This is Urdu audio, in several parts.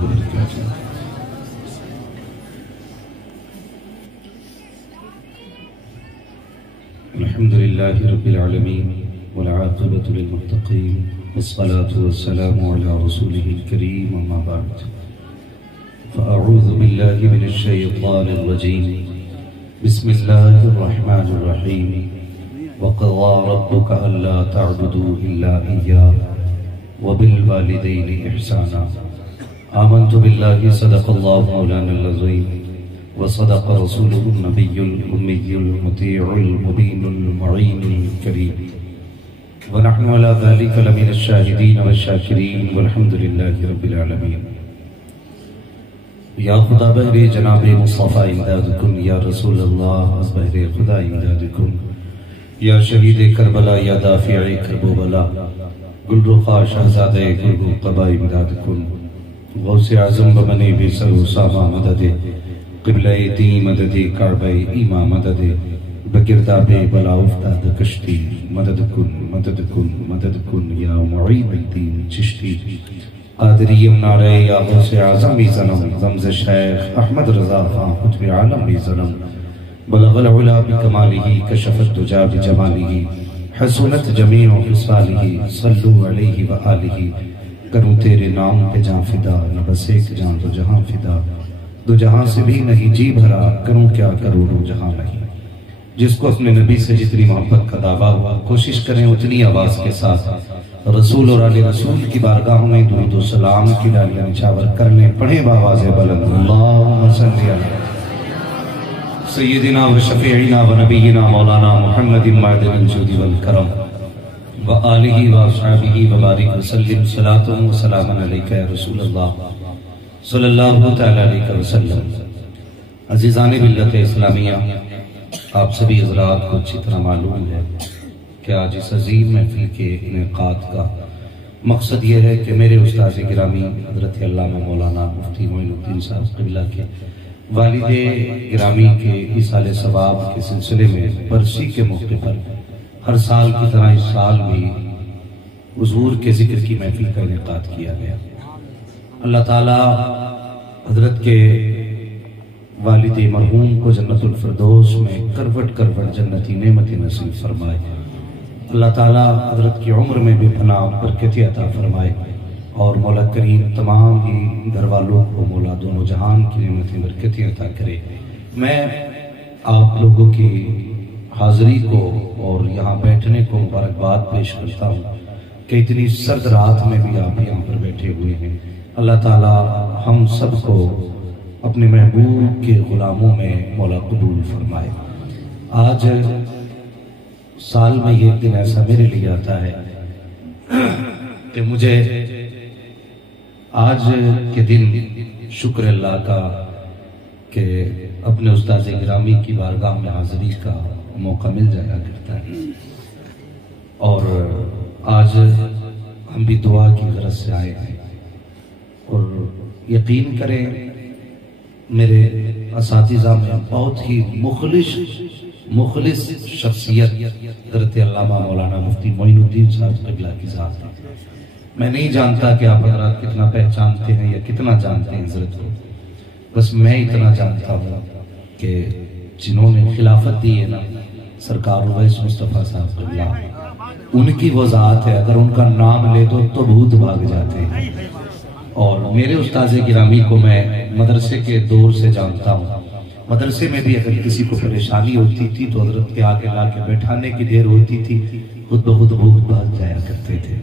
وبركاته. الحمد لله رب العالمين والعاقبة للمتقين والصلاة والسلام على رسوله الكريم أما بعد فأعوذ بالله من الشيطان الرجيم بسم الله الرحمن الرحيم وقضى ربك ألا تعبدوا إلا إياه وبالوالدين إحسانا. آمنت بالله صدق الله مولانا العظيم وصدق رسوله النبي الأمي المطيع المبين المعين الكريم ونحن على ذلك لمن الشاهدين والشاكرين والحمد لله رب العالمين. یا خدا بہر جناب مصطفیٰ امداد کن، یا رسول اللہ از بہر خدا امداد کن، یا شہید کربلا یا دافع کرب و بلا، گل رخا شہزاد گل قبا امداد کن. غوث اعظم بمنی بی سر و ساما مدد، قبلہ دین مدد، کعبہ ایما مدد، بگرداب بلا افتاد کشتی مدد کن مدد کن مدد کن یا معین الدین چشتی. قادری منارے یا غوث اعظم بھی ظلم، رمز شیخ احمد رضا خان خطب عالم بھی ظلم. بلغ العلا بکمالہ کشف الدجا بجمالہ حسنت جمیع خصالہ صلو علیہ وآلہ. کروں تیرے نام پہ جان فدا، نہ بس ایک جان دو جہاں فدا، دو جہاں سے بھی نہیں جی بھرا، کروں کیا کروڑوں جہاں نہیں. جس کو اپنے نبی سے جتنی محبت کا دعویٰ ہوا، کوشش کریں اتنی آواز کے ساتھ رسول اور آل رسول کی بارگاہوں میں درود و سلام کی ڈالیاں نچھاور کرنے پڑھیں بآواز بلند. اللہم صلی علی سیدنا و شفیعنا و نبینا مولانا محمد معدن الجود والکرم و آلہ و اصحابہ و بارک وسلم. صلاۃ و سلام علیکہ یا رسول اللہ صلی اللہ تعالی علیہ وسلم. عزیزان ملت اسلامیہ، آپ سبھی حضرات کو اچھی طرح معلوم ہے کہ آج اس عظیم محفل کے انعقاد کا مقصد یہ ہے کہ میرے استاذ گرامی حضرت علامہ مولانا مفتی معین الدین صاحب قبلہ کے والد گرامی کے ایصال ثواب کے سلسلے میں برسی کے موقع پر ہر سال کی طرح اس سال بھی حضور کے ذکر کی محفل کا انعقاد کیا گیا. اللہ تعالی حضرت کے والد مرحوم کو جنت الفردوس میں کروٹ کروٹ جنتی نعمت نصیب فرمائے. اللہ تعالیٰ حضرت کی عمر میں بھی پناہ برکت عطا فرمائے اور مولا کریم تمام ہی گھر والوں کو مولا دونوں جہان کی نعمت برکت عطا کرے. میں آپ لوگوں کی حاضری کو اور یہاں بیٹھنے کو مبارکباد پیش کرتا ہوں کہ اتنی سرد رات میں بھی آپ یہاں پر بیٹھے ہوئے ہیں. اللہ تعالیٰ ہم سب کو اپنے محبوب کے غلاموں میں مولا قبول فرمائے. آج سال میں یہ دن ایسا میرے لیے آتا ہے کہ مجھے آج کے دن شکر اللہ کا کہ اپنے استاذ گرامی کی بارگاہ میں حاضری کا موقع مل جایا کرتا ہے. اور آج ہم بھی دعا کی غرض سے آئے ہیں اور یقین کریں میرے اساتذہ میں بہت ہی مخلص شخصیت حضرت علامہ مولانا مفتی معین الدین صاحب قبلہ کی ذات ہے. میں نہیں جانتا کہ آپ حضرات کتنا پہچانتے ہیں یا کتنا جانتے ہیں حضرت کو، بس میں اتنا جانتا ہوں کہ جنہوں نے خلافت دی ہے نا سرکار اویس مصطفیٰ صاحب قبلہ، ان کی وہ ذات ہے، اگر ان کا نام لے دو تو بھوت بھاگ جاتے ہیں. اور میرے استاذ گرامی کو میں مدرسے کے دور سے جانتا ہوں. مدرسے میں بھی اگر کسی کو پریشانی ہوتی تھی تو حضرت کے آگے لا کے بیٹھانے کی دیر ہوتی تھی، خود بخود بھوک بھاگ جایا کرتے تھے.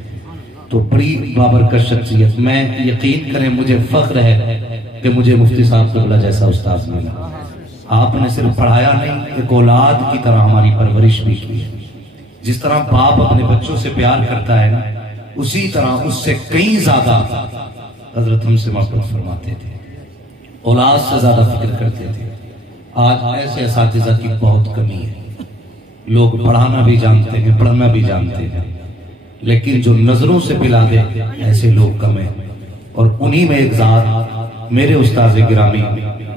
تو بڑی بابرکت شخصیت. میں یقین کریں مجھے فخر ہے کہ مجھے مفتی صاحب قبلہ جیسا استاذ ملا. آپ نے صرف پڑھایا نہیں، ایک اولاد کی طرح ہماری پرورش بھی کی ہے. جس طرح باپ اپنے بچوں سے پیار کرتا ہے نا، اسی طرح اس سے کئی زیادہ حضرت ہم سے محبت فرماتے تھے، اولاد سے زیادہ فکر کرتے تھے. آج ایسے اساتذہ کی بہت کمی ہے. لوگ پڑھانا بھی جانتے ہیں، پڑھنا بھی جانتے ہیں، لیکن جو نظروں سے پلا دے ایسے لوگ کم ہیں. اور انہی میں ایک ذات میرے استاذ گرامی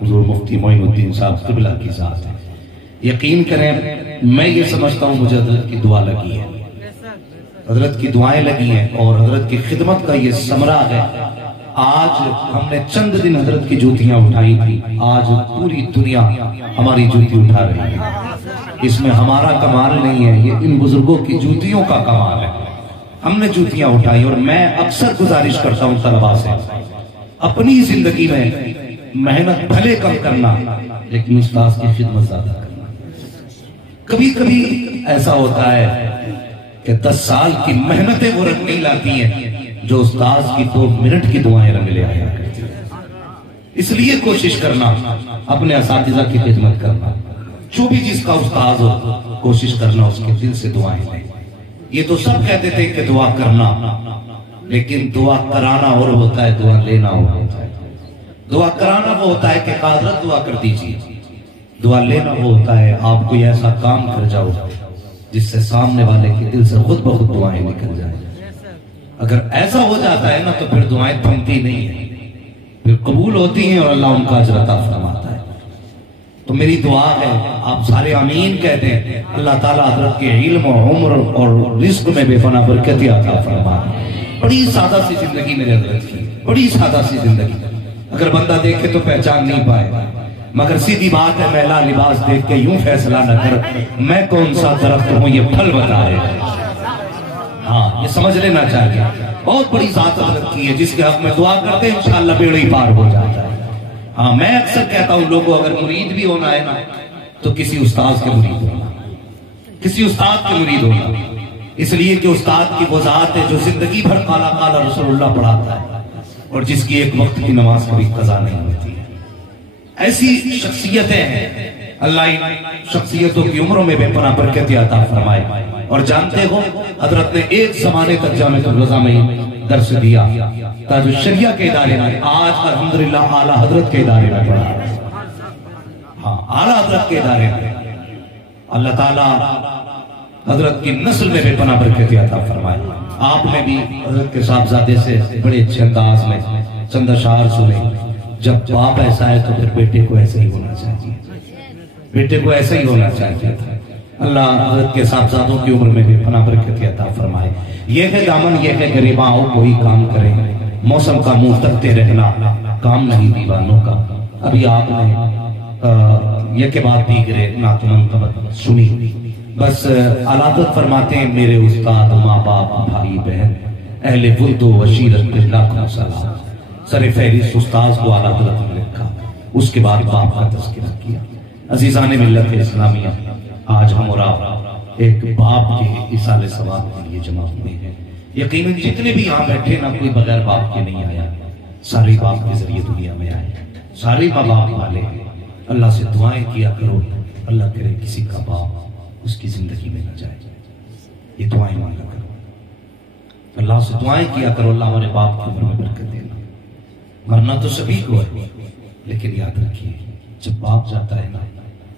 حضور مفتی معین الدین صاحب قبلہ کی ذات ہے. یقین کریں میں یہ سمجھتا ہوں مجھے حضرت کی دعا لگی ہے، حضرت کی دعائیں لگی ہیں اور حضرت کی خدمت کا یہ ثمرہ ہے آج ہم نے چند دن حضرت کی جوتیاں اٹھائی تھی، آج پوری دنیا ہماری جوتی اٹھا رہی ہے۔ اس میں ہمارا کمال نہیں ہے، یہ ان بزرگوں کی جوتیوں کا کمال ہے۔ ہم نے جوتیاں اٹھائی، اور میں اکثر گزارش کرتا ہوں طلباء سے، اپنی زندگی میں محنت بھلے کم کرنا لیکن استاذ کی خدمت زیادہ کرنا۔ کبھی کبھی ایسا ہوتا ہے کہ 10 سال کی محنتیں وہ رنگ نہیں لاتی ہیں جو استاذ کی 2 منٹ کی دعائیں رنگ لے آیا کرتی ہیں۔ اس لیے کوشش کرنا اپنے اساتذہ کی خدمت کرنا، جو بھی جس کا استاذ ہو کوشش کرنا اس کے دل سے دعائیں لیں۔ یہ تو سب کہتے تھے کہ دعا کرنا، لیکن دعا کرانا اور ہوتا ہے، دعا لینا اور ہوتا ہے۔ دعا کرانا وہ ہوتا ہے کہ حضرت دعا کر دیجیے، دعا لینا وہ ہوتا ہے آپ کوئی ایسا کام کر جاؤ جس سے سامنے والے کے دل سے خود بخود دعائیں نکل جائیں۔ اگر ایسا ہو جاتا ہے نا تو پھر دعائیں تھمتی نہیں ہیں، پھر قبول ہوتی ہیں اور اللہ ان کا اجر عطا فرماتا ہے۔ تو میری دعا ہے آپ سارے آمین کہتے ہیں، اللہ تعالیٰ حضرت کے علم و عمر اور رزق میں بے پناہ برکت عطا فرمائے۔ بڑی سادہ سی زندگی میرے حضرت کی، بڑی سادہ سی زندگی، اگر بندہ دیکھے تو پہچان نہیں پائے، مگر سیدھی بات ہے میلا لباس دیکھ کے یوں فیصلہ نہ کر میں کون سا درخت ہوں یہ پھل بتائے۔ ہاں یہ سمجھ لینا چاہیے، بہت بڑی ذات حضرت کی ہے جس کے حق میں دعا کرتے ہیں انشاءاللہ بیڑا ہی پار ہو جاتا ہے۔ ہاں میں اکثر کہتا ہوں لوگوں اگر مرید بھی ہونا ہے نا تو کسی استاذ کے مرید ہونا، کسی استاد کے مرید ہونا، اس لیے کہ استاد کی وہ ذات ہے جو زندگی بھر قالا قالا رسول اللہ پڑھاتا ہے اور جس کی ایک وقت کی نماز کبھی قضا نہیں ہوتی ہے۔ ایسی شخصیتیں ہیں، اللہ ان شخصیتوں کی عمروں میں بے پناہ برکت عطا فرمائے۔ اور جانتے ہو حضرت نے ایک زمانے تک جامعہ الرضا میں درس دیا، تاج الشریعہ کے ادارے میں، آج الحمدللہ اعلیٰ حضرت کے ادارے میں پڑھا۔ ہاں اعلیٰ حضرت کے ادارے میں اللہ تعالیٰ حضرت کی نسل میں بے پناہ برکت عطا فرمائے۔ آپ نے بھی حضرت کے صاحبزادے سے بڑے اچھے انداز میں چند اشعار سنے، جب باپ ایسا ہے تو پھر بیٹے کو ایسا ہی ہونا چاہیے، بیٹے کو ایسا ہی ہونا چاہیے تھا۔ اللہ حضرت کے صاحبزادوں کی عمر میں بھی پناہ برکت عطا فرمائے۔ یہ ہے دامن یہ ہے غریباں آؤ کوئی کام کرے، موسم کا منہ تکتے رہنا کام نہیں دیوانوں کا۔ ابھی آپ نے یہ کے بعد دیگرے نعت منتبت سنی، بس علادت فرماتے ہیں میرے استاد ماں باپ بھائی بہن اہل ولد و عشیرت پر لاکھوں سلام۔ سر فہرست استاذ کو اعلیٰ حضرت نے لکھا، اس کے بعد باپ کا تذکرہ کیا۔ عزیزان ملت اسلامیہ، آج ہم اور آپ ایک باپ کے ایصال ثواب کے لیے جمع ہوئے ہیں۔ یقیناً جتنے بھی یہاں بیٹھے نا کوئی بغیر باپ کے نہیں آیا، سارے باپ کے ذریعے دنیا میں آئے، سارے ماں باپ والے ہیں۔ اللہ سے دعائیں کیا کرو، اللہ کرے کسی کا باپ اس کی زندگی میں نہ جائے، یہ دعائیں مانگا کرو، اللہ سے دعائیں کیا کرو اللہ ہمارے باپ کی عمر میں برکت دینا۔ مرنا تو سبھی کو ہے، لیکن یاد رکھیے جب باپ جاتا ہے نا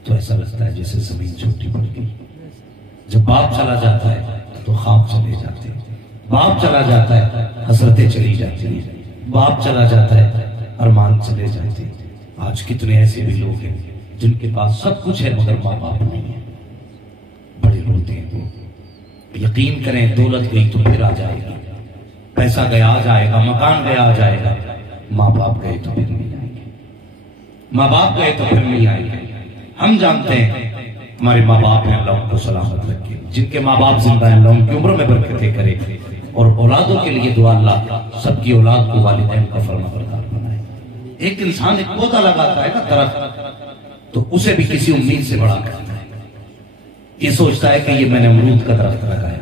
تو ایسا لگتا ہے جیسے زمین چھوٹی پڑ گئی۔ جب باپ چلا جاتا ہے تو خواب چلے جاتے ہیں، باپ چلا جاتا ہے حسرتیں چلی جاتی ہیں، باپ چلا جاتا ہے ارمان چلے جاتے ہیں۔ آج کتنے ایسے بھی لوگ ہیں جن کے پاس سب کچھ ہے مگر ماں باپ نہیں ہے، بڑے روتے ہیں وہ۔ یقین کریں دولت گئی تو پھر آ جائے گا، پیسہ گیا آ جائے گا، مکان گیا آ جائے گا، ماں باپ گئے تو پھر نہیں آئیں گے، ماں باپ گئے تو پھر نہیں آئیں گے۔ ہم جانتے ہیں ہمارے ماں باپ ہیں، اللہ ان کو سلامت رکھے، جن کے ماں باپ زندہ ہیں اللہ ان کی عمر میں برکتیں کرے، اور اولادوں کے لیے دعا اللہ سب کی اولاد کو والدین کا فرمانبردار بنائے۔ ایک انسان ایک پودا لگاتا ہے نا درخت، تو اسے بھی کسی امید سے بڑا کرتا ہے، یہ سوچتا ہے کہ یہ میں نے امرود کا درخت لگایا،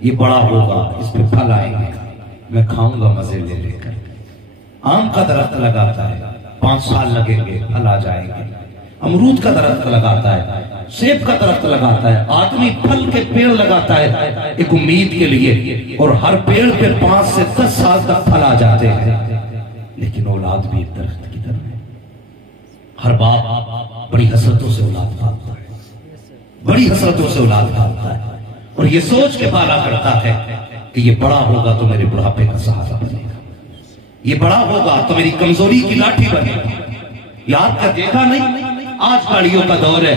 یہ بڑا ہوگا، اس پہ پھل آئیں گے، میں کھاؤں گا مزے لے لے کر۔ آم کا درخت لگاتا ہے، 5 سال لگیں گے پھل آ جائیں گے۔ امرود کا درخت لگاتا ہے، سیب کا درخت لگاتا ہے، آدمی پھل کے پیڑ لگاتا ہے ایک امید کے لیے، اور ہر پیڑ پہ 5 سے 10 سال تک پھل آ جاتے ہیں۔ لیکن اولاد بھی ایک درخت کی طرح ہے، ہر باپ بڑی حسرتوں سے اولاد پالتا ہے، بڑی حسرتوں سے اولاد پالتا ہے، اور یہ سوچ کے پالا کرتا ہے کہ یہ بڑا ہوگا تو میرے بڑھاپے کا سہارا بنے گا، یہ بڑا ہوگا تو میری کمزوری کی لاٹھی بنے گا۔ یاد کر دیکھا نہیں آج گاڑیوں کا دور ہے،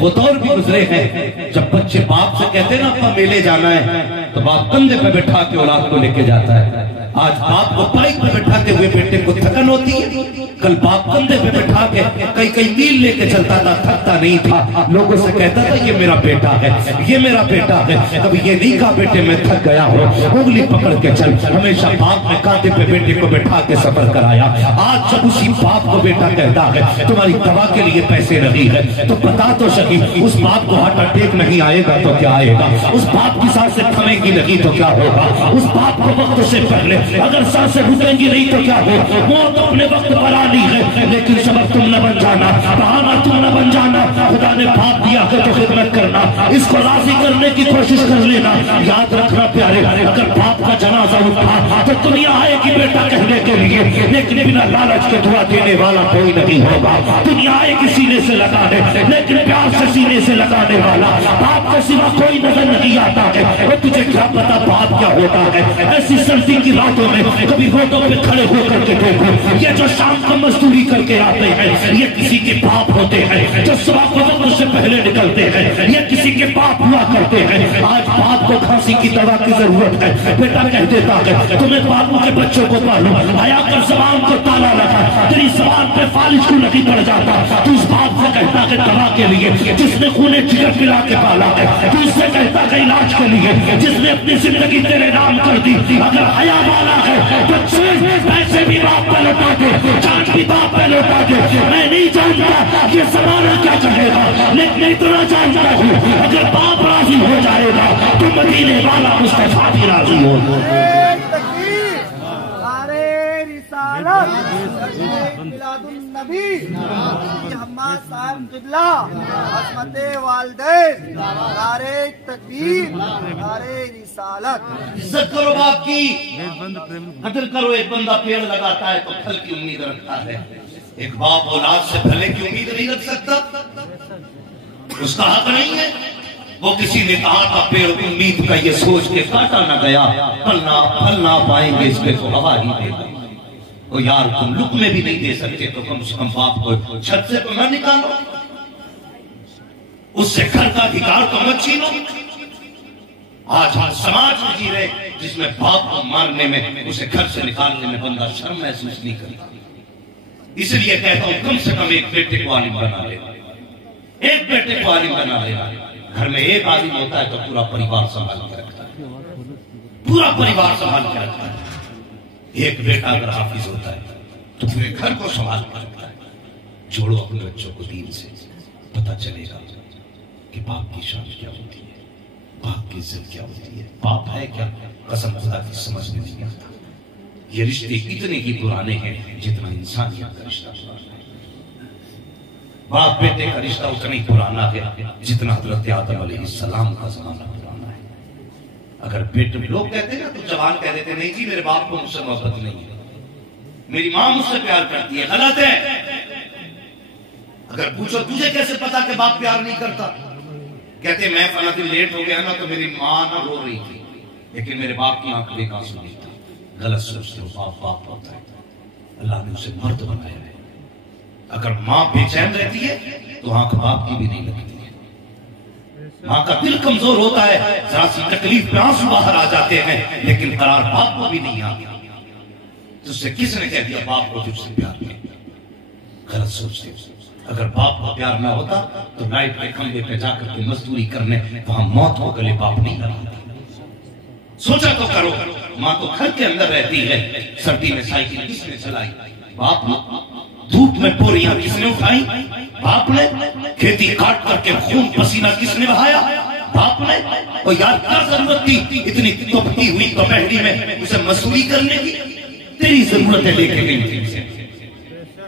وہ دور بھی گزرے ہیں جب بچے باپ سے کہتے ہیں نا اپنا میلے جانا ہے تو باپ کندھے پہ بٹھا کے اولاد کو لے کے جاتا ہے۔ آج باپ کو بائک پہ بٹھاتے ہوئے بیٹے کو تھکن ہوتی ہے، کل باپ کندھے پہ بٹھا کے کئی میل لے کے چلتا تھا، تھکتا نہیں تھا، لوگوں سے کہتا تھا یہ میرا بیٹا ہے، یہ میرا بیٹا ہے۔ کبھی یہ نہیں کہا بیٹے میں تھک گیا ہوں، انگلی پکڑ کے چل، ہمیشہ باپ نے کاندھے پہ بیٹے کو بٹھا کے سفر کرایا۔ آج جب اسی باپ کو بیٹا کہتا ہے تمہاری دوا کے لیے پیسے نہیں ہے تو بتا تو صحیح، اس باپ کو ہارٹ اٹیک نہیں آئے گا تو کیا آئے گا؟ اس باپ کی سانسیں تھمیں گی نہیں تو کیا ہوگا؟ اس باپ کو وقت سے پہلے اگر سانسیں رکیں گی نہیں تو کیا ہوگا؟ موت اپنے وقت پر آنی ہے، لیکن سبب تم نہ بن جانا، بہانہ تم نہ بن جانا۔ خدا نے باپ دیا ہے تو خدمت کرنا، اس کو راضی کرنے کی کوشش کر لینا۔ یاد رکھنا پیارے، اگر باپ کا جنازہ اٹھا تو دنیا آئے گی بیٹا کہنے کے لیے، لیکن بنا لالچ کے دعا دینے والا کوئی نہیں ہوگا۔ دنیا آئے گی سینے سے لگانے، لیکن پیار سے سینے سے لگانے والا باپ کے سوا کوئی نظر نہیں آتا ہے۔ اور تجھے کیا پتا باپ کیا ہوتا ہے؟ ایسی سردی کی راتوں میں کبھی روڈوں پہ کھڑے ہو کر کے دیکھو، یہ جو شام کو مزدوری کر کے آتے ہیں یہ کسی کے باپ ہوتے ہیں، جو صبح کو وقت سے پہلے نکلتے ہیں یہ کسی کے باپ ہوا کرتے ہیں۔ آج باپ کو کھانسی کی دوا کی ضرورت ہے، بیٹا کہہ دیتا ہے تمہیں باپو کے بچوں کو پالو، آیا کر زبان کو تالا لگا، تیری زبان پہ فالش کو نہیں پڑ جاتا۔ تو اس باپ سے کہتا کہ دوا کے لیے جس نے خونے جگر پلا کے پالا ہے، تو اس سے کہتا کہ علاج کے لیے جس نے اپنی زندگی تیرے نام کر دی۔ اگر حیا والا ہے تو پیسے بھی باپ پہ لوٹا دے، جان بھی باپ پہ لوٹا دے۔ میں نہیں جانتا یہ زمانہ کیا کہے گا، لیکن اتنا جانتا ہوں اگر باپ راضی ہو جائے گا تو مدینے والا مصطفیٰ بھی راضی ہوگا۔ میلاد النبی حماد صاحب قبلہ، عظمت والدین، نعرہ تکبیر، نعرہ رسالت۔ عزت کرو باپ کی، قدر کرو۔ ایک بندہ پیڑ لگاتا ہے تو پھل کی امید رکھتا ہے، ایک باپ اولاد سے پھلے کی امید نہیں رکھ سکتا، اس کا حق نہیں ہے۔ وہ کسی نے کہا تھا پیڑ امید کا یہ سوچ کے کاٹا نہ گیا، پھل نہ پائیں گے اس پہ تو ہوا ہی دے گا۔ او یار تم لقمے بھی نہیں دے سکتے تو کم سے کم باپ کو چھت سے تو نہ نکالو، اس سے گھر کا ادھیکار تو مت چھینو۔ آج ہم سماج میں جی رہے جس میں باپ کو مارنے میں، اسے گھر سے نکالنے میں بندہ شرم محسوس نہیں کرتا۔ اس لیے کہتا ہوں کم سے کم ایک بیٹے کو عالم بنا لے، ایک بیٹے کو عالم بنا لے۔ گھر میں ایک عالم ہوتا ہے تو پورا پریوار سنبھال کے رکھتا ہے، پورا پریوار سنبھال کے رکھتا ہے۔ ایک بیٹا اگر حافظ ہوتا ہے تو پورے گھر کو سنبھال کے رکھتا ہے۔ جوڑو اپنے بچوں کو دین سے، پتہ چلے گا کہ باپ کی شان کیا ہوتی ہے، باپ کی عزت کیا ہوتی ہے، باپ ہے کیا، قسم خدا کی سمجھ میں نہیں آتا۔ یہ رشتے اتنے ہی پرانے ہیں جتنا انسانیت کا رشتہ پرانا ہے۔ باپ بیٹے کا رشتہ اتنا ہی پرانا ہے جتنا حضرت آدم علیہ السلام کا زمانہ پرانا ہے۔ اگر بیٹے لوگ کہتے ہیں نا تو جوان کہہ دیتے نہیں جی میرے باپ کو مجھ سے محبت نہیں ہے، میری ماں مجھ سے پیار کرتی ہے، غلط ہے۔ اگر پوچھو تجھے کیسے پتا کہ باپ پیار نہیں کرتا، کہتے میں فلاں دن لیٹ ہو گیا نا تو میری ماں نہ رو رہی تھی لیکن میرے باپ کی آنکھ دیکھ آنسو نہیں تھا۔ غلط سوچتے ہو، باپ باپ ہوتا ہے، اللہ نے اسے مرد بنایا ہے۔ اگر ماں بے چین رہتی ہے تو آنکھ باپ کی بھی نہیں لگتی ہے۔ ماں کا دل کمزور ہوتا ہے، ذرا سی تکلیف پہ آنسو باہر آ جاتے ہیں، لیکن قرار باپ کو بھی نہیں آتا۔ تو اس سے کس نے کہہ دیا باپ کو تجھ سے پیار نہیں؟ غلط سوچتے ہو۔ اگر باپ کو پیار نہ ہوتا تو لائٹ کے کھمبے پہ جا کر کے مزدوری کرنے وہاں موت کو گلے باپ نہیں لگاتا۔ سوچا تو کرو، ماں تو گھر کے اندر رہتی ہے، سردی میں سائیکل کس نے چلائی؟ باپ نے۔ دھوپ میں بوریاں کس نے اٹھائی؟ باپ نے۔ کھیتی کاٹ کر کے خون پسینہ کس نے بہایا؟ باپ نے۔ اور یار کیا ضرورت تھی اتنی تپتی ہوئی دوپہری میں اسے مزدوری کرنے کی؟ تیری ضرورتیں لے کے گئی تھی،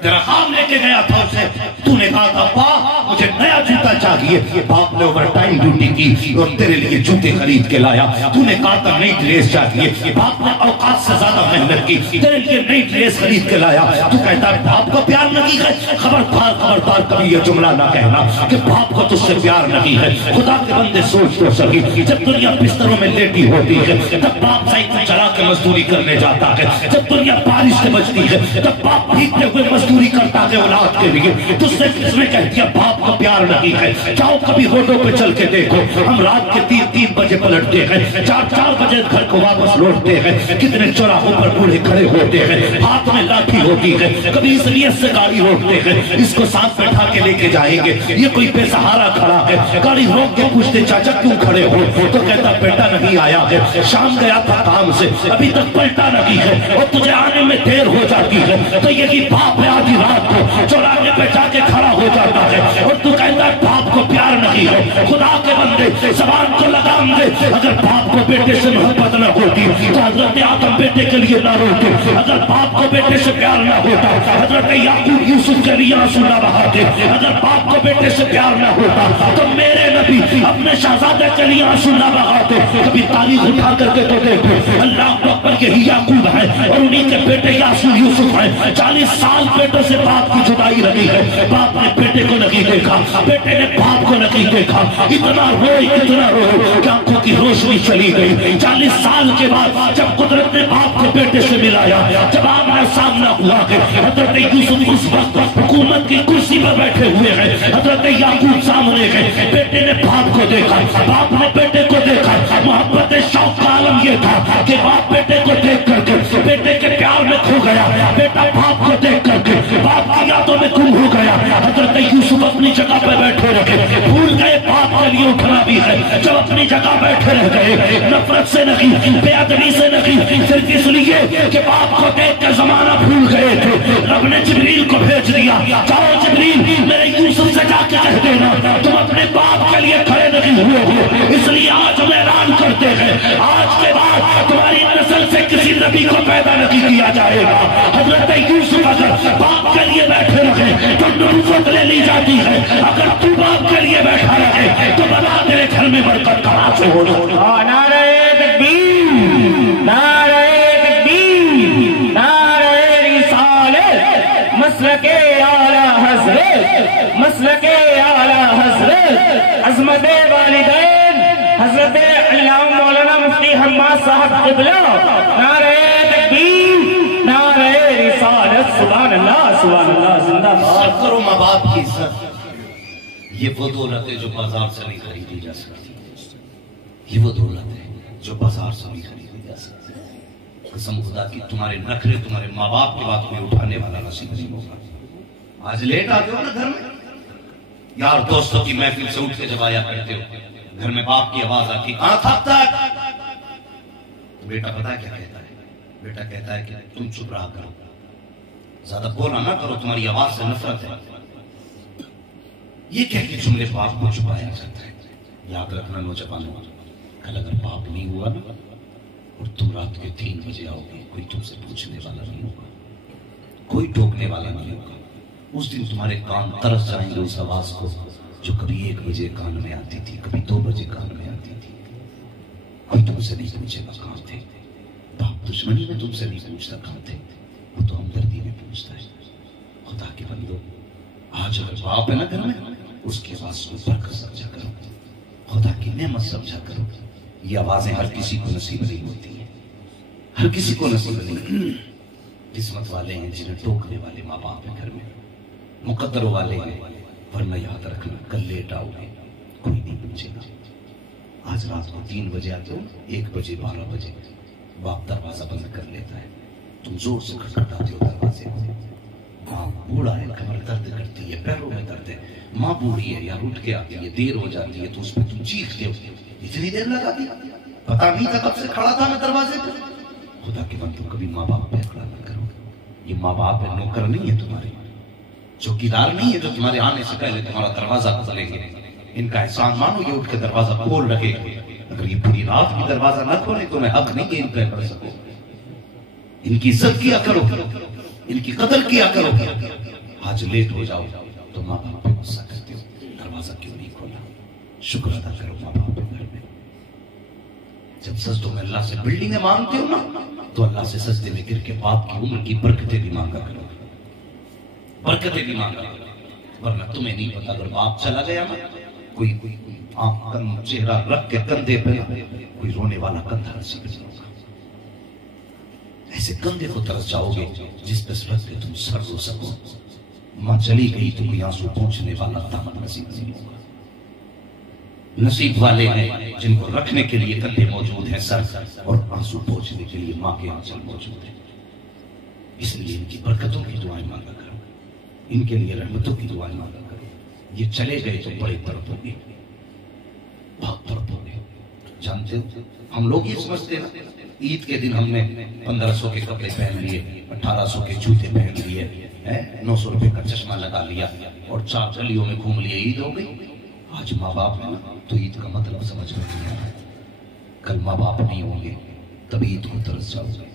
تیرا خواب لے کے گیا تھا اسے، تو نے کہا تھا باپ مجھے نیا جوتا چاہیے، باپ نے اوور ٹائم ڈیوٹی کی اور تیرے لیے جوتے خرید کے لایا۔ تو نے کہا تھا نئی ڈریس چاہیے، باپ نے اوقات سے زیادہ محنت کی، تیرے لیے نئی ڈریس خرید کے لایا۔ تو کہتا ہے باپ کو پیار نہیں ہے، خبردار خبردار کبھی یہ جملہ نہ کہنا کہ باپ کو تجھ سے پیار نہیں ہے۔ خدا کے بندے سوچ تو صحیح، جب دنیا بستروں میں لیٹی ہوتی ہے تب باپ سائیکل چلا کے مزدوری کرنے جاتا ہے، جب دنیا بارش سے بچتی ہے تب باپ بھیگتے ہوئے مزدوری کرتا ہے اولاد کے لیے، تجھ سے کس نے کہہ دیا باپ کا پیار نہیں ہے؟ جاؤ کبھی روڈوں پہ چل کے دیکھو، ہم رات کے 3 بجے پلٹتے ہیں، 4 بجے گھر کو واپس لوٹتے ہیں، کتنے چوراہوں پر بوڑھے کھڑے ہوتے ہیں، ہاتھ میں لاٹھی ہوتی ہے، کبھی اس نیت سے گاڑی روکتے ہیں اس کو ساتھ بیٹھا کے لے کے جائیں گے، یہ کوئی بے سہارا کھڑا ہے، گاڑی روک کے پوچھتے چاچا کیوں کھڑے ہو؟ تو کہتا بیٹا نہیں آیا ہے، شام گیا تھا کام سے ابھی تک پلٹا نہیں ہے اور تجھے آنے میں دیر ہو جاتی ہے، تو یہی باپ ہے آدھی رات کو چوراہے پہ جا کے کھڑا ہو جاتا ہے اور تو کہتا ہے باپ کو پیار نہیں ہے۔ خدا کے بندے زبان کو لگام دے، اگر باپ کو بیٹے سے محبت نہ ہوتی تو حضرت آدم بیٹے کے لیے نہ روتے، اگر باپ کو بیٹے سے پیار نہ ہوتا حضرت یعقوب یوسف کے لیے آنسو نہ بہاتے، اگر باپ کو بیٹے سے پیار نہ ہوتا تو میرے نبی اپنے شہزادے کے لیے آنسو نہ بہاتے۔ کبھی تاریخ اٹھا کر کے تو دیکھو، اللہ اکبر یہی یعقوب ہے اور انہی کے بیٹے یوسف ہیں، 40 سال بیٹے سے باپ کی جدائی رہی ہے، باپ نے بیٹے کو نہیں دیکھا، بیٹے نے باپ کو نہیں دیکھا، اتنا روئے کہ آنکھوں کی روشنی چلی گئی۔ 40 سال کے بعد جب قدرت نے باپ کو بیٹے سے ملایا، جب آمنا سامنا ہوا کہ حضرت یوسف اس وقت حکومت کی کرسی پر بیٹھے ہوئے ہیں، حضرت یعقوب سامنے گئے، بیٹے نے باپ کو دیکھا، باپ نے بیٹے کو دیکھا، محبت شوق کا عالم یہ تھا کہ باپ بیٹے کو دیکھ کر کے بیٹے کے پیار میں کھو گیا، بیٹا باپ کو دیکھ کر کے باپ کی یادوں میں گم ہو گیا۔ حضرت یوسف اپنی جگہ پہ بیٹھے رہے، بھول گئے باپ کے لیے اٹھنا بھی ہے، جب اپنی جگہ بیٹھے رہ گئے، نفرت سے نہیں، بے ادبی سے نہیں، صرف اس لیے کہ باپ کو دیکھ کے زمانہ بھول گئے تھے، رب نے جبریل کو بھیج دیا، جاؤ جبریل میرے یوسف سے جا کے کہہ دینا تم اپنے باپ کے لیے کھڑے نہیں ہوئے ہو، اس لیے آج ہم اعلان کرتے ہیں آج کے بعد تمہاری نسل سے کسی نبی کو پیدا نہیں کیا جائے گا۔ حضرت یوسف اگر باپ کے لیے بیٹھے رہے تو نبوت لے لی جاتی ہے، اگر تو باپ کے لیے بیٹھا رہے تو بنا تیرے گھر میں برکت کہاں سے ہو جائے۔ نعرہ تکبیر، نعرہ تکبیر، نعرہ رسالت، مسلک اعلی حضرت، مسلک اعلی حضرت، عظمت والدین حضرت علامہ مولانا مفتی حماد صاحب قبلہ، نعرہ تکبیر، نعرہ رسالت، سبحان اللہ سبحان اللہ، زندہ باد کرو ماں باپ کی عزت۔ یہ وہ دولت ہے جو بازار سے نہیں خریدی جا سکتی، یہ وہ دولت ہے جو بازار سے نہیں خریدی جا سکتی۔ قسم خدا کی تمہارے نخرے تمہارے ماں باپ کے بعد کوئی اٹھانے والا نصیب نہیں ہوگا۔ آج لیٹ آتے ہو نا گھر میں، یار دوستوں کی محفل سے اٹھ کے جب آیا کرتے ہو، گھر میں باپ کی آواز آتی کہاں تھا، بیٹا پتا کیا کہتا ہے؟ بیٹا کہتا ہے کہ تم چپ رہا کرو، زیادہ بولا نہ کرو، تمہاری آواز سے نفرت ہے۔ یہ کہہ کے جملے باپ کو چھپایا جاتا ہے۔ یاد رکھنا نوجوانوں، کل اگر باپ نہیں ہوا نا اور تم رات کے 3 بجے آؤ گے، کوئی تم سے پوچھنے والا نہیں ہوگا، کوئی ٹوکنے والا نہیں ہوگا۔ اس دن تمہارے کان ترس جائیں گے اس آواز کو جو کبھی 1 بجے کان میں آتی تھی، کبھی 2 بجے کان میں آتی تھی۔ کوئی تم سے نہیں پوچھے گا کہاں تھے باپ، دشمنی میں تم سے نہیں پوچھتا کہاں تھے، وہ تو ہمدردی میں پوچھتا ہے۔ خدا کے بندو، آج اگر باپ ہے نا گھر میں، اس کی آواز کو برکت سمجھا کرو، خدا کی نعمت سمجھا کرو۔ یہ آوازیں ہر کسی کو نصیب نہیں ہوتی ہیں، ہر کسی کو نصیب نہیں۔ قسمت والے ہیں جنہیں ٹوکنے والے ماں باپ ہیں گھر میں، مقدر والے ہیں، ورنہ یاد رکھنا کل لیٹ آؤ گے کوئی نہیں پوچھے گا۔ آج رات کو 3 بجے آتے ہو، 1 بجے 12 بجے باپ دروازہ بند کر لیتا ہے، تم زور سے کھٹکھٹاتے ہو دروازے کو۔ باپ بوڑھا ہے، کمر درد کرتی ہے، پیروں میں درد ہے، ماں بوڑھی ہے یا اٹھ کے آتی ہے، دیر ہو جاتی ہے تو اس میں تم چیختے ہو، اتنی دیر لگا دی، پتا نہیں تھا کب سے کھڑا تھا میں دروازے پہ۔ خدا کے بندوں، کبھی ماں باپ پہ اکڑا نہ کرو۔ یہ ماں باپ ہے، نوکر نہیں ہے تمہارے، چوکیدار نہیں ہے جو تمہارے آنے سے پہلے تمہارا دروازہ کھولیں گے۔ ان کا احسان مانو، یہ اٹھ کے دروازہ کھول رہے ہیں۔ اگر یہ پوری رات بھی دروازہ نہ کھولے تو میں حق نہیں کہ ان پہ کر سکوں۔ ان کی عزت کیا کرو، ان کی قدر کیا کرو۔ آج لیٹ ہو جاؤ تو ماں باپ پہ غصہ کرتے ہو، دروازہ کیوں نہیں کھولا؟ شکر ادا کرو ماں باپ کے گھر میں۔ جب سجدوں میں اللہ سے بلڈنگیں مانگتے ہو نا تو اللہ سے سجدے میں گر کے باپ کی عمر کی برکتیں بھی مانگا کرو، برکتیں بھی مانگا کرو۔ ورنہ تمہیں نہیں پتا، اگر باپ چلا گیا نا، کوئی چہرہ رکھ کے کندھے پہ کوئی رونے والا کندھا نصیب نہیں ہوگا۔ ایسے کندھے کو ترس جاؤ گے جس پہ رکھ کے تم سر رو سکو. ماں چلی گئی تو کوئی آنسو پہنچنے والا دامن نصیب نہیں ہوگا. نصیب والے ہیں جن کو رکھنے کے لیے کندھے موجود ہیں سر، اور آنسو پہنچنے کے لیے ماں کے آنچل موجود ہیں. اس لیے ان کی برکتوں کی دعائیں مانگا کرو، ان کے لیے رحمتوں کی دعائیں مانگا کرو. یہ چلے گئے تو بڑے تڑپو گے، بہت تڑپو گے. جانتے ہو ہم لوگ یہ سمجھتے ہیں عید کے دن ہم نے 1500 کے کپڑے پہن لیے، 1800 کے جوتے پہن لیے، 900 روپے کا چشمہ لگا لیا اور 4 گلیوں میں گھوم لیے، عید ہو گئی. آج ماں باپ ہے تو عید کا مطلب سمجھ میں نہیں آیا. کل ماں باپ نہیں ہوں گے تب عید کو ترس جاؤ گے،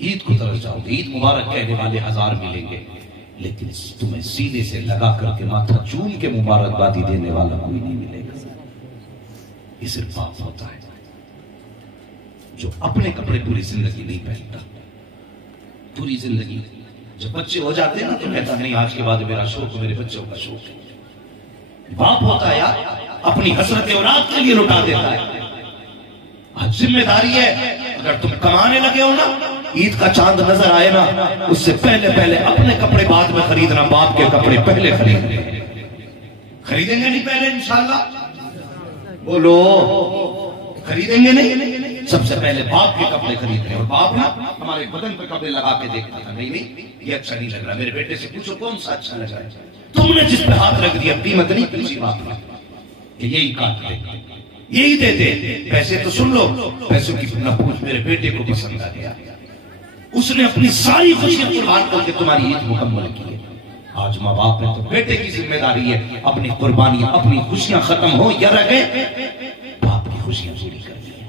عید کو ترس جاؤ گے. عید مبارک کہنے والے 1000 ملیں گے، لیکن تمہیں سینے سے لگا کر کے ماتھا چوم کے مبارکبادی دینے والا کوئی نہیں ملے گا. یہ صرف باپ ہوتا ہے جو اپنے کپڑے پوری زندگی نہیں پہنتا. پوری زندگی جب بچے ہو جاتے ہیں نا تو کہتا نہیں آج کے بعد میرا شوق میرے بچوں کا شوق ہے. باپ ہوتا ہے یار اپنی حسرت اولاد کے لیے لٹا دیتا ہے. آج ذمہ داری ہے اگر تم کمانے لگے ہو نا، عید کا چاند نظر آئے نا، اس سے پہلے اپنے کپڑے بعد میں خریدنا، باپ کے کپڑے پہلے خریدیں گے نہیں پہلے انشاءاللہ؟ بولو خریدیں گے نہیں؟ سب سے پہلے باپ کے کپڑے خریدنے. اور باپ نا ہمارے بدن پہ کپڑے لگا کے دیکھتا تھا، نہیں یہ اچھا نہیں لگ رہا. میرے بیٹے سے پوچھو کون سا اچھا لگ رہا ہے، تم نے جس پہ ہاتھ رکھ دیا قیمت نہیں پوچھی باپ نے کہ یہی کاٹ دے یہی دے دے. پیسے تو سن لو، پیسوں کی نہ پوچھ. میرے بیٹے کو پسند آ گیا، اس نے اپنی ساری خوشیاں قربان کر کے تمہاری عید مکمل کی ہے. آج ماں باپ ہے تو بیٹے کی ذمہ داری ہے اپنی قربانیاں، اپنی خوشیاں ختم ہو یا رہ گئے، باپ کی خوشیاں پوری کرنی ہے.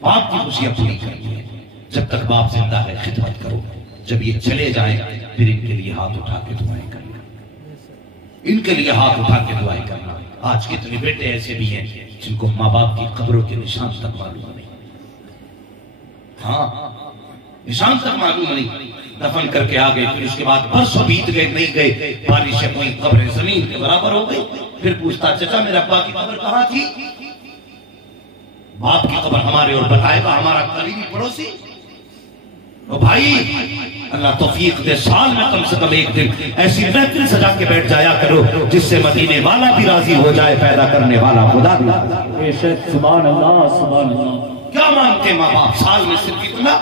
باپ کی خوشیاں پوری کرنی ہے. جب تک باپ زندہ ہے خدمت کرو، جب یہ چلے جائیں پھر ان کے لیے ہاتھ اٹھا کے دعائیں کرنا، ان کے لیے ہاتھ اٹھا کے دعائیں کرنا. آج کتنے بیٹے ایسے بھی ہیں جن کو ماں باپ کی قبروں کے نشان تک معلوم نہیں. ہاں نشان تک معلوم نہیں. دفن کر کے آ گئے، پھر اس کے بعد برسوں بیت گئے نہیں گئے، بارشیں ہوئی، قبریں زمین کے برابر ہو گئی. پھر پوچھتا چچا میرے ابا کی قبر کہاں تھی؟ باپ کی قبر ہمارے اور بتائے گا ہمارا قریبی پڑوسی. او بھائی اللہ توفیق دے، سال میں کم سے کم ایک دن ایسی محفل سجا کے بیٹھ جایا کرو جس سے مدینے والا بھی راضی ہو جائے، پیدا کرنے والا خدا بھی. سبحان اللہ سبحان اللہ. کیا مانگتے ماں باپ؟ سال میں صرف اتنا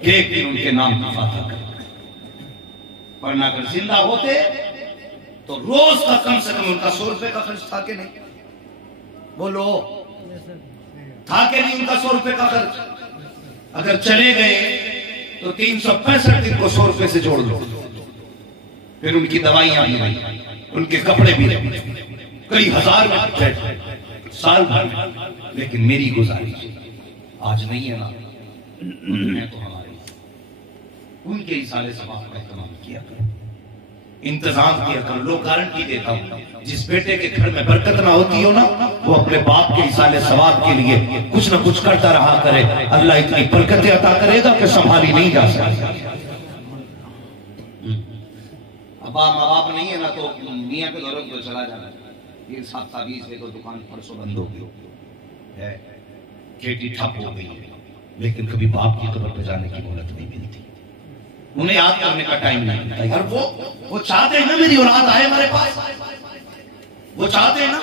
کہ ایک دن ان کے نام کی فاتحہ کریں. ورنہ اگر زندہ ہوتے تو روز کا کم سے کم ان کا 100 روپے کا خرچ تھا کہ نہیں؟ بولو تھا کہ نہیں ان کا 100 روپے کا خرچ؟ اگر چلے گئے تو 365 دن کو 100 روپے سے جوڑ لو. پھر ان کی دوائیاں بھی رہی، ان کے کپڑے بھی رہے، کئی ہزار سال بھر. لیکن میری گزارش آج نہیں ہے نا، میں تو ہمارے ان کے اصالے ثواب کا اہتمام کیا کرو، انتظام کیا کرو. لوگ گارنٹی دیتا ہوں جس بیٹے کے گھر میں برکت نہ ہوتی ہو نا، وہ اپنے باپ کے اصالے ثواب کے لیے کچھ نہ کچھ کرتا رہا کرے. اللہ اتنی برکتیں عطا کرے گا کہ سنبھالی نہیں جا سکتی. ابا ماں باپ نہیں ہے نا تو میاں کے دوروں کو چلا جانا. یہ 7 تاویز لے کر دکان پرسوں بند ہو گئی، کھیتی ٹھپ ہو گئی، لیکن کبھی باپ کی قبر پہ جانے کی مہلت نہیں ملتی. انہیں یاد کرنے کا ٹائم نہیں ملتا. یار وہ چاہتے ہیں نا میری اولاد آئے ہمارے پاس، وہ چاہتے ہیں نا.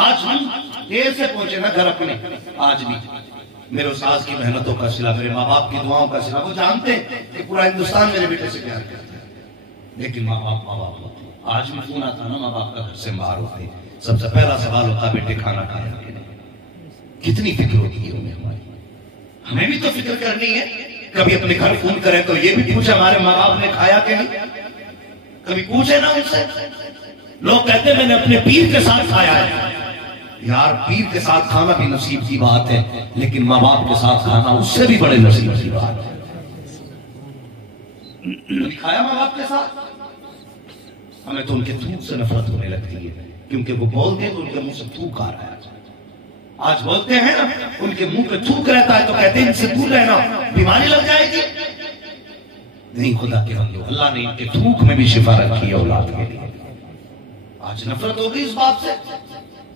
آج ہم دیر سے پہنچے نا گھر اپنے، آج بھی میرے استاذ کی محنتوں کا صلہ، میرے ماں باپ کی دعاؤں کا صلہ. وہ جانتے ہیں کہ پورا ہندوستان میرے بیٹے سے پیار کرتا ہے، لیکن ماں باپ ہوتے. آج بھی فون آتا نا ماں باپ کا گھر سے باہر ہوتے، سب سے پہلا سوال ہوتا بیٹے کھانا کھایا کہ نہیں. کتنی فکر ہوتی ہے انہیں ہماری. ہمیں بھی تو فکر کرنی ہے. کبھی اپنے گھر فون کریں تو یہ بھی پوچھے ہمارے ماں باپ نے کھایا کہ نہیں. کبھی پوچھے نا ان سے. لوگ کہتے ہیں میں نے اپنے پیر کے ساتھ کھایا ہے. یار پیر کے ساتھ کھانا بھی نصیب کی بات ہے، لیکن ماں باپ کے ساتھ کھانا اس سے بھی بڑے نصیب کی بات ہے. کھایا ماں باپ کے ساتھ؟ ہمیں تو ان کے تھوک سے نفرت ہونے لگتی ہے، کیونکہ وہ بولتے ہیں تو ان کے منہ سے تھوک آ رہا ہے. آج بولتے ہیں نا ان کے منہ پہ تھوک رہتا ہے تو کہتے ہیں ان سے دور رہنا، بیماری لگ جائے گی. نہیں خدا کے بندو، اللہ نے ان کے تھوک میں بھی شفا رکھی ہے اولاد کے لیے. آج نفرت ہو گئی اس بات سے،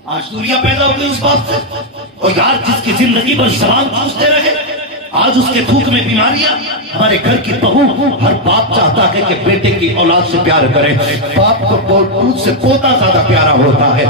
آج دوریاں پیدا ہو گئی اس بات سے. اور یار جس کی زندگی پر زبان پوچھتے رہے، آج اس کے بھوک میں بیماریاں. ہمارے گھر کی بہو ہر باپ چاہتا ہے کہ بیٹے کی اولاد سے پیار کرے. باپ کو پوت سے پوتا زیادہ پیارا ہوتا ہے.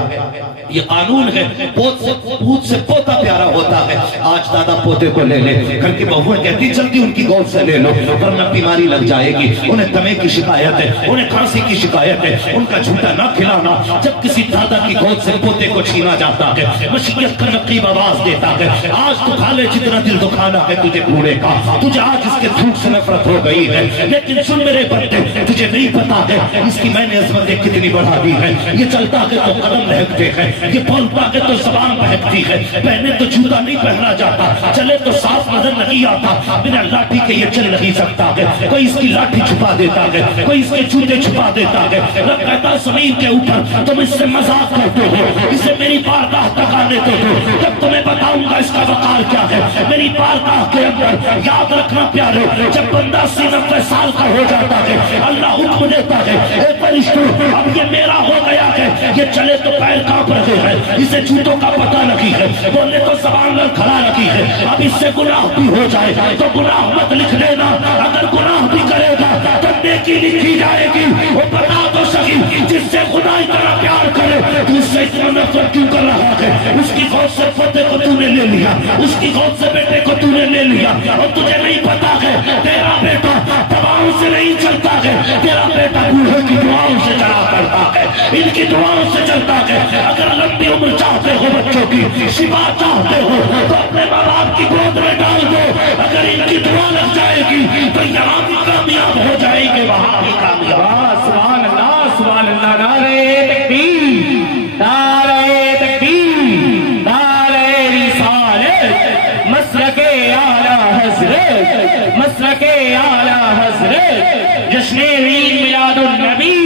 یہ قانون ہے. پوت سے پوتا پیارا ہوتا ہے. آج دادا پوتے کو لے لے. گھر کی بہویں کہتی جلدی ان کی گود سے لے لو ورنہ بیماری لگ جائے گی. انہیں دمے کی شکایت ہے, انہیں کھانسی کی شکایت ہے. ان کا جھوٹا نہ کھلانا. جب کسی دادا کی گود سے پوتے کو چھینا جاتا ہے مشیت کا نقیب آواز دیتا ہے, آج تو کھا لے جتنا دل دکھانا ہے تجھے بوڑھے کا. تجھے آج اس کے دھوپ سے نفرت ہو گئی ہے, لیکن سن میرے بندے تجھے نہیں پتا ہے اس کی میں نے عظمتیں کتنی بڑھا دی ہے. یہ چلتا ہے تو قدم لہکتے ہیں, یہ بولتا ہے تو زبان بہکتی ہے. پہنے تو جوتا نہیں پہنا جاتا, چلے تو صاف نظر نہیں آتا. بنا لاٹھی کے یہ چل نہیں سکتا ہے. کوئی اس کی لاٹھی چھپا دیتا ہے, کوئی اس کے جوتے چھپا دیتا ہے. رب کہتا زمین کے اوپر تم اس سے مذاق کرتے ہو, اسے میری بارگاہ تک آنے دو. جب تمہیں بتاؤں گا اس کا وقار کیا ہے میری بارگاہ کے اندر. یاد رکھنا پیارے, جب بندہ 80-90 سال کا ہو جاتا ہے اللہ حکم دیتا ہے اے فرشتوں اب یہ میرا ہو گیا ہے. یہ چلے تو پیر کانپ رہے ہیں, اسے جوتوں کا پتہ نہیں ہے, بولے تو زبان میں کھڑا رکھی ہے. اب اس سے گناہ بھی ہو جائے تو گناہ مت لکھ لینا. اگر گناہ بھی کرے گا تو نیکی لکھی جائے گی. وہ بتا تو سکی جس سے خدا اتنا پیار کرے تو اس سے اتنا نفرت کیوں کر رہا ہے. اس کی گود سے پوتے کو تو نے لے لیا, اس کی گود سے بیٹے کو تو نے لے لیا, اور تجھے نہیں پتا ہے تیرا بیٹا دواؤں سے نہیں چلتا ہے. تیرا بیٹا بوڑھے کی دعاؤں سے چلا کرتا ہے, ان کی دعاؤں سے چلتا ہے. اگر لمبی عمر چاہتے ہو بچوں کی شفا چاہتے ہو تو اپنے ماں باپ کی گود میں ڈال دو. اگر ان کی دعا لگ جائے گی تو یہاں بھی کامیاب ہو جائے گی, وہاں بھی کامیاب. سبحان اللہ سبحان اللہ. نعرہ تکبیر نعرہ تکبیر نعرہ رسالت مسلک اعلی حضرت مسلک اعلی حضرت. جشن عید میلاد النبی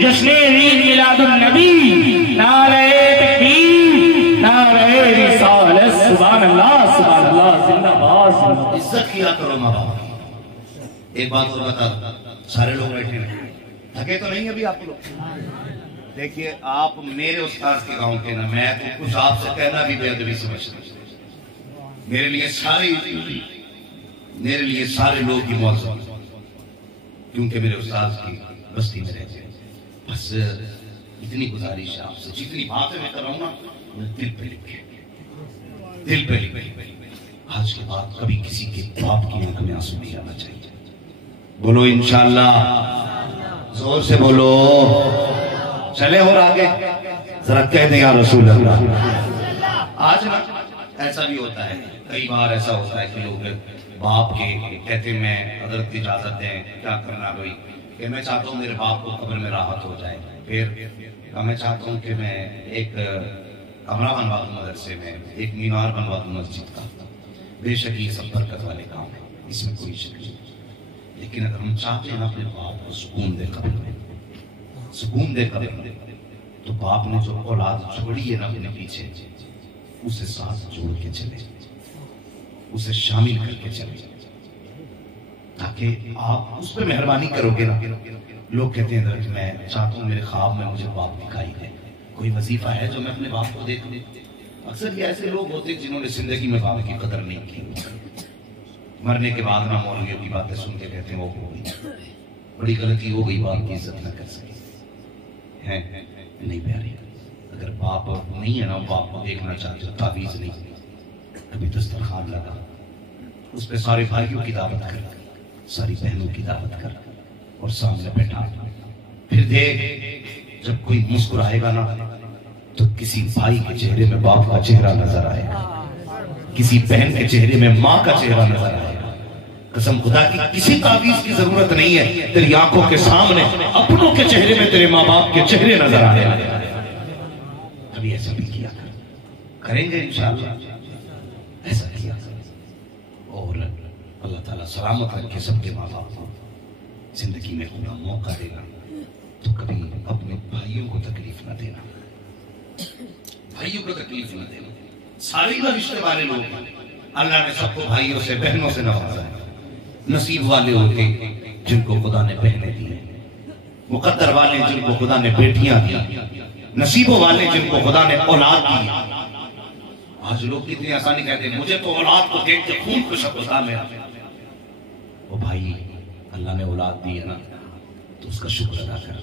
جشن عید میلاد النبی. نعرہ تکبیر نعرہ رسالت. سبحان اللہ سبحان اللہ. زندہ باد. عزت کیا کرو ماں باپ کی. ایک بات اور بتا, سارے لوگ بیٹھے ہیں, تھکے تو نہیں ابھی آپ لوگ؟ دیکھیے آپ میرے استاد کے گاؤں کے نا, میں تو کچھ آپ سے کہنا بھی بے ادبی سمجھتا ہوں. میرے لیے سارے لوگ ہی معذب کیونکہ میرے استاد کی بستی میں رہتے ہیں. بس اتنی گزارش ہے آپ سے, جتنی باتیں میں کر رہا ہوں نا دل پہ لکھے, دل پہ لکھے. آج کے بعد کبھی کسی کے باپ کی آنکھ میں آنسو نہیں آنا چاہیے. بولو انشاءاللہ, زور سے بولو. چلے اور آگے ذرا کہہ دیں یا رسول اللہ. آج نا ایسا بھی ہوتا ہے, کئی بار ایسا ہوتا ہے کہ لوگ باپ کے کہتے میں حضرت کی اجازت دیں کیا کرنا بھائی کہ میں چاہتا ہوں میرے باپ کو قبر میں راحت ہو جائے. پھر میں چاہتا ہوں کہ میں ایک کمرہ بنوا دوں مدرسے میں, ایک مینار بنوا دوں مسجد کا. بے شک یہ سب برکت والے کام ہیں, اس میں کوئی شک نہیں. لیکن اگر ہم چاہتے ہیں اپنے باپ کو سکون دے قبر میں, سکون دے قبر میں, تو باپ نے جو اولاد چھوڑی ہے نا اپنے پیچھے اسے ساتھ جوڑ کے چلے, اسے شامل کر کے چلے, تاکہ آپ اس پہ مہربانی کرو گے نا. لوگ کہتے ہیں کہ میں چاہتا ہوں میرے خواب میں مجھے باپ دکھائی دے, کوئی وظیفہ ہے جو میں اپنے باپ کو دیکھ لوں. اکثر یہ ایسے لوگ ہوتے ہیں جنہوں نے زندگی میں باپ کی قدر نہیں کی, مرنے کے بعد نہ مولویوں کی باتیں سن کے کہتے ہیں وہ ہو گئی, بڑی غلطی ہو گئی, باپ کی عزت نہ کر سکے. نہیں پیاری, اگر باپ نہیں ہے نا, باپ کو دیکھنا چاہتے, تعویذ نہیں, کبھی دسترخوان لگا, اس پہ سارے بھائیوں کی دعوت کر, ساری بہنوں کی دعوت کر, اور سامنے بیٹھا. پھر دیکھ جب کوئی مسکرائے گا نا تو کسی بھائی کے چہرے میں باپ کا چہرہ نظر آئے گا, کسی بہن کے چہرے میں ماں کا چہرہ نظر آئے گا. قسم خدا کی کسی تعویذ کی ضرورت نہیں ہے, تیری آنکھوں کے سامنے اپنوں کے چہرے میں تیرے ماں باپ کے چہرے نظر آنے لگے. ابھی ایسا بھی کیا کریں گے انشاءاللہ, ایسا کیا. اور اللہ تعالیٰ سلامت رکھے سب کے ماں باپ کو, زندگی میں پورا موقع دے گا تو کبھی اپنے بھائیوں کو تکلیف نہ دینا, بھائیوں کو تکلیف نہ دینا. سارے رشتے والے لوگ اللہ نے سب کو بھائیوں سے بہنوں سے نوازا ہے. نصیب والے ہوتے جن کو خدا نے بہنیں دی, مقدر والے جن کو خدا نے بیٹیاں دی, نصیبوں والے جن کو خدا نے اولاد دی. آج لوگ کتنی آسانی کہتے ہیں مجھے تو اولاد کو دیکھ کے خون خشک ہوتا میرا. وہ بھائی اللہ نے اولاد دی ہے نا تو اس کا شکر ادا کر,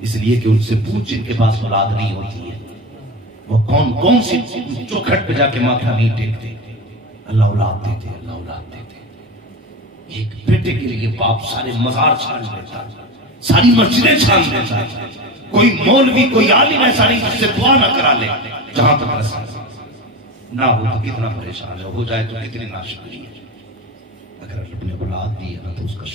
اس لیے کہ ان سے پوچھ جن کے پاس اولاد نہیں ہوتی ہے وہ کون کون سی چوکھٹ پہ جا کے ماتھا نہیں ٹیکتے. اللہ اولاد دیتے, اللہ اولاد دیتے. ایک بیٹے کے لیے باپ سارے مزار چھان دیتا, ساری مسجدیں چھان دیتا. کوئی مولوی کوئی عالم ایسا نہیں جس سے دعا نہ کرا لے. جہاں تک رسا نہ ہو تو کتنا پریشان ہے, ہو جائے تو کتنی ناشکری ہے. اگر اپنے اولاد دی ہے نا تو اس کا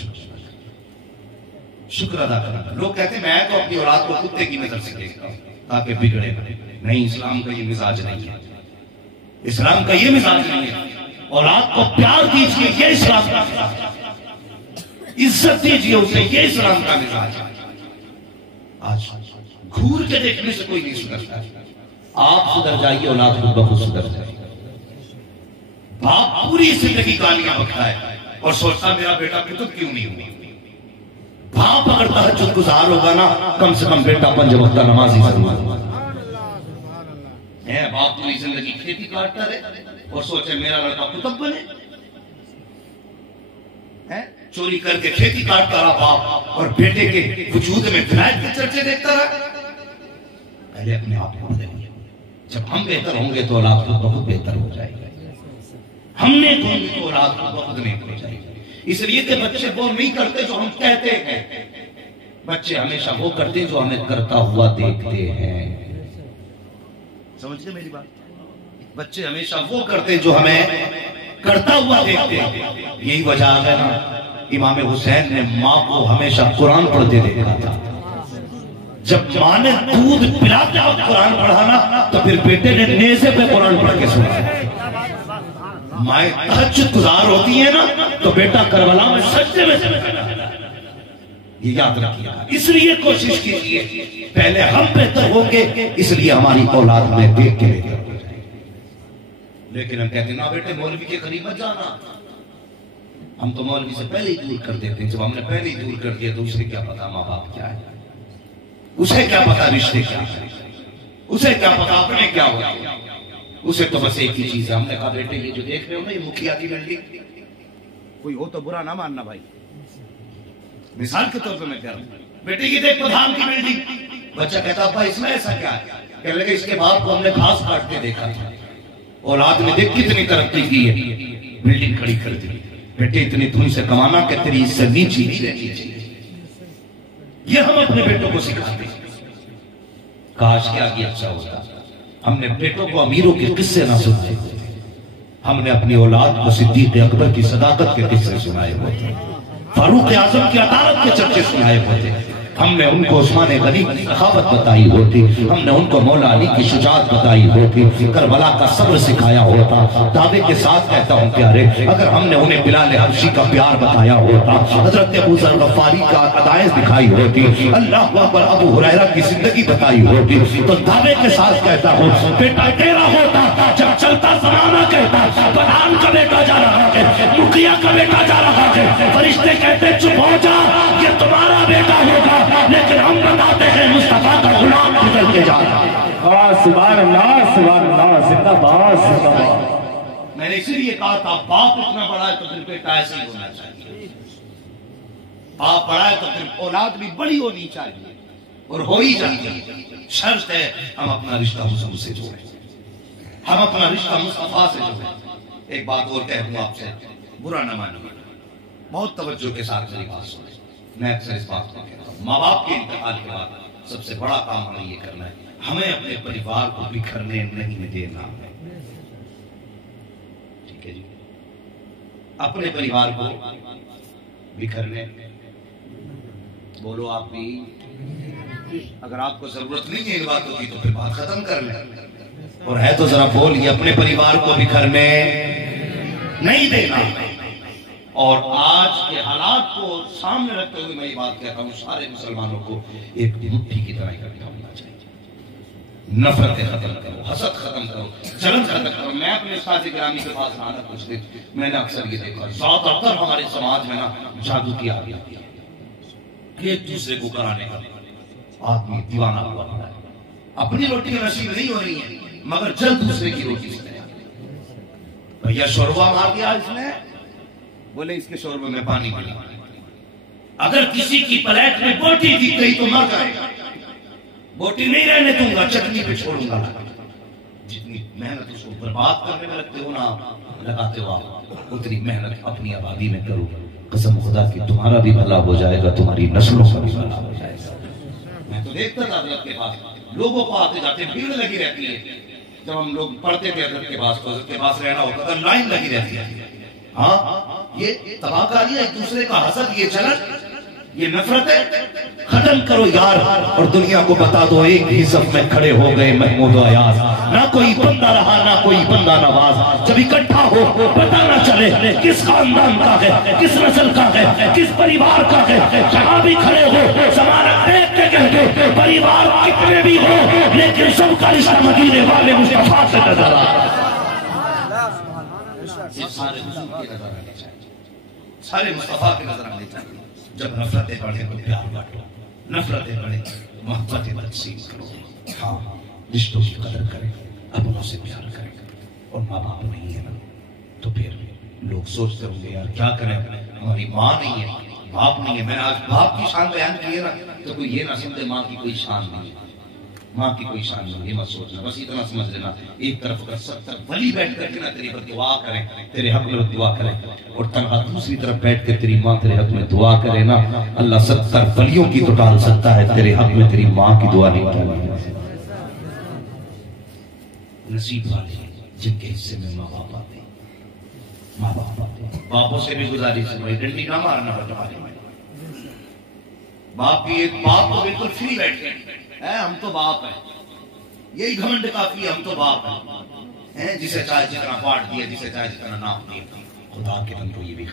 شکر ادا کرنا. لوگ کہتے ہیں میں تو اپنی اولاد کو کتے کی نظر سے دیکھتا ہوں تاکہ بگڑے. نہیں, اسلام کا یہ مزاج نہیں ہے. اسلام کا یہ مزاج نہیں ہے. اولاد کو پیار دیجیے, یہ اسلام کا مزاج ہے. عزت دیجیے اسے, یہ اسلام کا مزاج ہے. آج گھور کے دیکھنے سے کوئی نہیں سدھرتا. آپ سدھر جائیے, اولاد خود بخود سدھر جائے. باپ پوری زندگی گالیاں بکتا ہے اور سوچتا میرا بیٹا کتب کیوں نہیں ہوا. باپ اگر تہجد گزار ہوگا نا کم سے کم بیٹا 5 وقت نمازی ضرور ہوگا. باپ پوری زندگی کھیتی کاٹتا رہے اور سوچے میرا لڑکا کتب بنے. چوری کر کے کھیتی کاٹتا رہا باپ اور بیٹے کے وجود میں ولایت کے چرچے دیکھتا رہا. پہلے اپنے آپ کو بدلیے. جب ہم بہتر ہوں گے تو اولاد خود بخود بہتر ہو جائے گا. ہم نے تو اولاد خود بخود نہیں ہو جائے گی. اس لیے کہ بچے وہ نہیں کرتے جو ہم کہتے ہیں, بچے ہمیشہ وہ کرتے ہیں جو ہمیں کرتا ہوا دیکھتے ہیں. سمجھتے میری بات؟ بچے ہمیشہ وہ کرتے ہیں جو ہمیں کرتا ہوا دیکھتے ہیں. یہی وجہ ہے نا امام حسین نے ماں کو ہمیشہ قرآن پڑھتے دیکھا تھا. جب ماں نے دودھ پلاتے وقت قرآن پڑھانا تو پھر بیٹے نے نیزے پہ قرآن پڑھ کے سنا. مائیں تہجد گزار ہوتی ہے نا تو بیٹا کربلا میں سجدے میں یہ یاد رکھیے. اس لیے کوشش کیجیے پہلے ہم بہتر ہوں گے, اس لیے ہماری اولاد میں دیکھ کے بہتر ہو جائے. لیکن ہم کہتے ہیں نا بیٹے مولوی کے قریب مت جانا. ہم تو مولوی سے پہلے ہی دور کر دیتے ہیں. جب ہم نے پہلے ہی دور کر دیا تو اسے کیا پتا ماں باپ کیا ہے, اسے کیا پتا رشتے کیا ہے, اسے کیا پتا اپنے کیا ہو. اسے تو بس ایک ہی چیز ہے. ہم نے کہا بیٹے یہ جو دیکھ رہے ہو نا یہ مکھیا کی بلڈنگ, کوئی ہو تو برا نہ ماننا بھائی, مثال کے طور پہ میں کہہ رہا ہوں. بیٹے یہ دیکھ پردھان کی بلڈنگ. بچہ کہتا ابا اس میں ایسا کیا ہے؟ کہنے لگے اس کے باپ کو ہم نے گھاس کاٹتے دیکھا تھا. اولاد نے دیکھ کتنی ترقی کی ہے, بلڈنگ کھڑی کر دی. بیٹے اتنی دھن سے کمانا کہ تیری اس سے نیچی نہیں رہنی چاہیے. یہ ہم اپنے بیٹوں کو سکھاتے ہیں. کاش کیا آگے اچھا ہوتا ہم نے بیٹوں کو امیروں کے قصے نہ سنائے ہوتے, ہم نے اپنی اولاد کو صدیق اکبر کی صداقت کے قصے سنائے ہوتے, فاروق اعظم کی عدالت کے چرچے سنائے ہوتے, ہم نے ان کو عثمان غنی کی سخاوت بتائی ہوتی, ہم نے ان کو مولا علی کی شجاعت بتائی ہوتی, کربلا کا صبر سکھایا ہوتا. دعوے کے ساتھ کہتا ہوں پیارے, اگر ہم نے انہیں بلال حبشی کا پیار بتایا ہوتا, حضرت ابو ذر غفاری کا عدائز دکھائی ہوتی, اللہ اکبر ابو ہریرہ کی زندگی بتائی ہوتی, تو دعوے کے ساتھ کہتا ہوں بیٹا تیرا ہوتا. جب چلتا زمانہ کہتا پٹھان کا بیٹا جا رہا ہے, مکھیا کا بیٹا جا رہا ہے, فرشتے کہتے چپ ہو جا یہ تمہارا بیٹا ہوگا, لیکن ہم بتاتے ہیں مصطفیٰ کا غلام نکل کے جا رہا ہے. سبحان اللہ, سبحان اللہ, زندہ باد, زندہ باد. میں نے اسی لیے کہا تھا باپ اتنا بڑا ہے تو پھر بیٹا ایسا ہی ہونا چاہیے. باپ بڑا ہے تو پھر اولاد بھی بڑی ہونی چاہیے اور ہو ہی جاتی ہے. شرط ہے ہم اپنا رشتہ حسن سے جوڑیں, ہم اپنا رشتہ مصطفیٰ سے جوڑیں. ایک بات اور کہہ دوں آپ سے, برا نہ مانو, بہت توجہ کے ساتھ میری بات سنیں. میں اکثر اس بات کو کہتا ہوں, ماں باپ کے انتقال کے بعد سب سے بڑا کام ہمیں یہ کرنا ہے, ہمیں اپنے پریوار کو بکھرنے نہیں دینا. ٹھیک ہے جی, اپنے پریوار کو بکھرنے, بولو آپ بھی. اگر آپ کو ضرورت نہیں ہے ان باتوں کی تو پھر بات ختم کر لیں, اور ہے تو ذرا بولیے اپنے پریوار کو بکھرنے نہیں دینا. اور آج کے حالات کو سامنے رکھتے ہوئے میں یہ بات کہتا ہوں, سارے مسلمانوں کو ایک مٹھی کی طرح اکٹھا ہونا چاہیے. نفرتیں ختم کرو, حسد ختم کرو, جلن ختم کرو. میں اپنے استاد گرامی کے پاس آنا کچھ دن, میں نے اکثر یہ دیکھا زیادہ تر ہمارے سماج میں نا جادو کی آ گیا, ایک دوسرے کو کرانے کا آدمی دیوانہ ہوا ہے. اپنی روٹی نصیب نہیں ہو رہی ہے مگر جلد دوسرے کی روٹی سے بھیا شوربہ مار دیا اس نے، بولے اس کے شوربے میں پانی پڑی، اگر کسی کی پلیٹ میں بوٹی دکھ گئی تو مر جائے گا، بوٹی نہیں رہنے دوں گا، چٹنی پہ چھوڑوں گا۔ جتنی محنت اس کو برباد کرنے میں لگتے ہو نا، لگاتے ہو آپ، اتنی محنت اپنی آبادی میں کرو، قسم خدا کی تمہارا بھی بھلا ہو جائے گا، تمہاری نسلوں کا بھی بھلا ہو جائے گا۔ میں تو دیکھتا تھا حضرت کے پاس لوگوں کو آتے جاتے بھیڑ لگی رہتی ہے، جب ہم لوگ پڑھتے تھے حضرت کے پاس رہنا ہوتا تھا، لائن لگی رہتی ہے۔ ہاں یہ تباہ کاری ہے، ایک دوسرے کا حسد، یہ چلن، یہ نفرت ہے، ختم کرو یار، اور دنیا کو بتا دو ایک ہی صف میں کھڑے ہو گئے محمود و ایاز، نہ کوئی بندہ رہا نہ کوئی بندہ نواز، جب اکٹھا ہو پتہ نہ چلے کس خاندان کا ہے، کس نسل کا ہے، کس پریوار کا ہے، جہاں بھی کھڑے ہو زمانہ دیکھ کے کہتے پریوار کتنے بھی ہو لیکن سب کا رشتہ مدینے والے مصطفیٰ سے نظر آتا ہے۔ سارے مصطفیٰ کی نظر آنے چاہیے۔ جب نفرتیں بڑھیں تو پیار بانٹو، نفرتیں بڑھیں محبتیں تقسیم کرو، ہاں رشتوں کی قدر کریں، اپنوں سے پیار کریں، اور ماں باپ نہیں ہے نا تو پھر لوگ سوچتے ہوں گے یار کیا کریں، ہماری ماں نہیں ہے، باپ نہیں ہے۔ میں نے آج باپ کی شان بیان کی ہے نا، تو کوئی یہ نہ سمجھے ماں کی کوئی شان نہیں ہے، ماں کی کوئی شان نہیں، یہ مت سوچنا، بس اتنا سمجھ لینا ایک طرف اگر 70 ولی بیٹھ کر کے نا تیری پر دعا کریں، تیرے حق میں دعا کریں، اور تنہا دوسری طرف بیٹھ کے تیری ماں تیرے حق میں دعا کرے نا، اللہ 70 ولیوں کی تو ٹال سکتا ہے، تیرے حق میں تیری ماں کی دعا نہیں ٹالے۔ نصیب والے جن کے حصے میں ماں باپ آتے، ماں باپ آتے، باپوں سے بھی گزارش ہے بھائی ڈنڈی نہ مارنا ہمارے باپ کی، ایک باپ کو بالکل فری بیٹھے ہیں، ہم تو باپ ہیں، یہی گھمنڈ کافی ہے، ہم تو باپ ہیں، جسے چاہے جتنا پاٹ دیا، جسے چاہے جتنا نام دیا، خدا کے بندوں یہ بھی